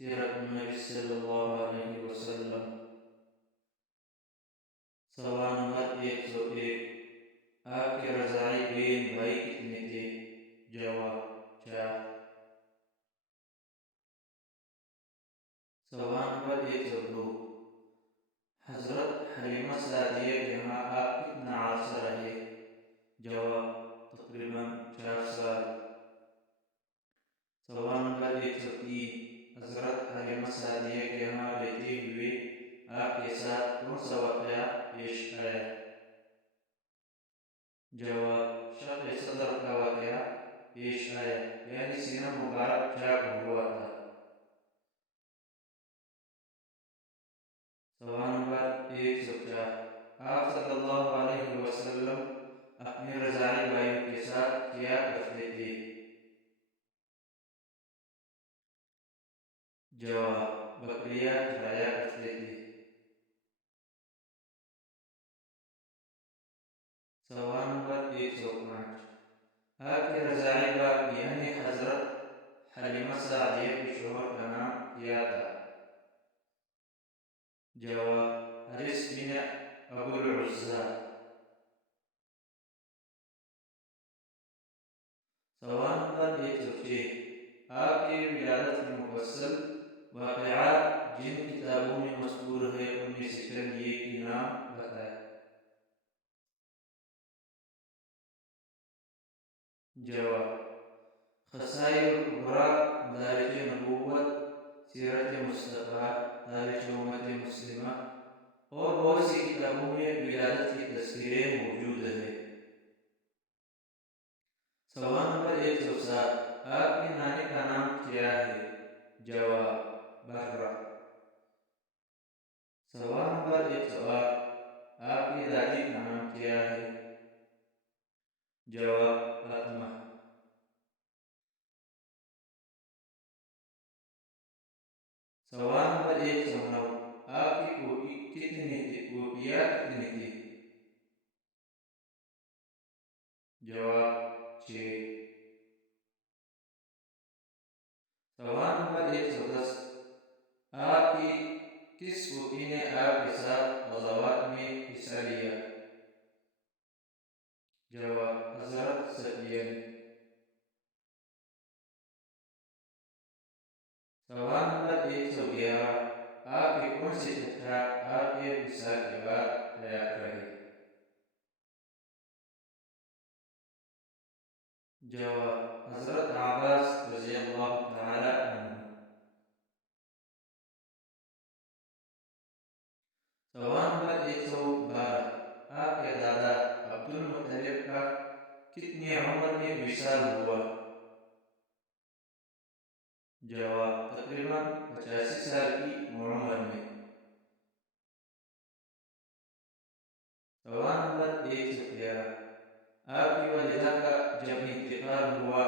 سیرت النبی صلی اللہ علیہ وسلم۔ سوال نمبر 101، آپ کے رضاعی بہن بھائی کتنے تھے؟ جواب 4۔ سوال نمبر 102، حضرت حلیمہ سعدیہ کے ہاں آپ کتنا عرصہ رہے؟ جواب تقریباً 4 سال۔ سوال نمبر 103، حضرت حلیمہ سعدیہ کے ہاں رہتے ہوئے آپ کے ساتھ کون سا واقعہ پیش آیا؟ جواب شق صدر کا واقعہ پیش آیا، یعنی سینہ مبارک چاک ہوا تھا۔ سوال نمبر 104، آپ صلی اللہ علیہ وسلم اپنے رضاعی بھائیوں کے ساتھ کیا کرتے تھے؟ جواب بکریاں چرایا کرتے تھے۔ سوال نمبر 105، آپ کے رضاعی باپ یعنی حضرت حلیمہ سعدیہ کے شوہر کا نام کیا تھا؟ جواب حارث بن ابو العزا۔ سوال نمبر 106، آپ کی ولادت میں مفصل واقعات جن کتابوں میں مذکور ہے ان میں سے چند ایک کے نام بتائیں۔ جواب خصائل الکبریٰ، مدارج نبوت، سیرت مصطفیٰ، تاریخ امت مسلمہ اور بہت سی کتابوں میں ولادت کی تصویریں موجود ہیں۔ سوال نمبر 107، آپ کی نانی کا نام کیا ہے؟ جواب برہ۔ سوال نمبر 108، آپ کی دادی کا نام کیا ہے؟ جواب فاطمہ۔ سوال نمبر 109، آپ کی پھوپھیاں کتنی تھی؟ جواب 6۔ سوال نمبر 110، آپ کی کس پھوپھی نے آپ کے ساتھ غزوات میں حصہ لیا؟ جواب حضرت صفیہ نے۔ سوال نمبر 111، آپ کے کون سے چچا آپ کے وصال کے بعد حیات رہے؟ جواب حضرت عباس رضی اللہ تعالی عنہ۔ سوال نمبر 112، آپ کے دادا عبد المطلب کا کتنی عمر میں وصال ہوا؟ جواب تقریباً 85 سال کی عمر میں۔ سوال نمبر 113، آپ کی والدہ کا جب انتقال ہوا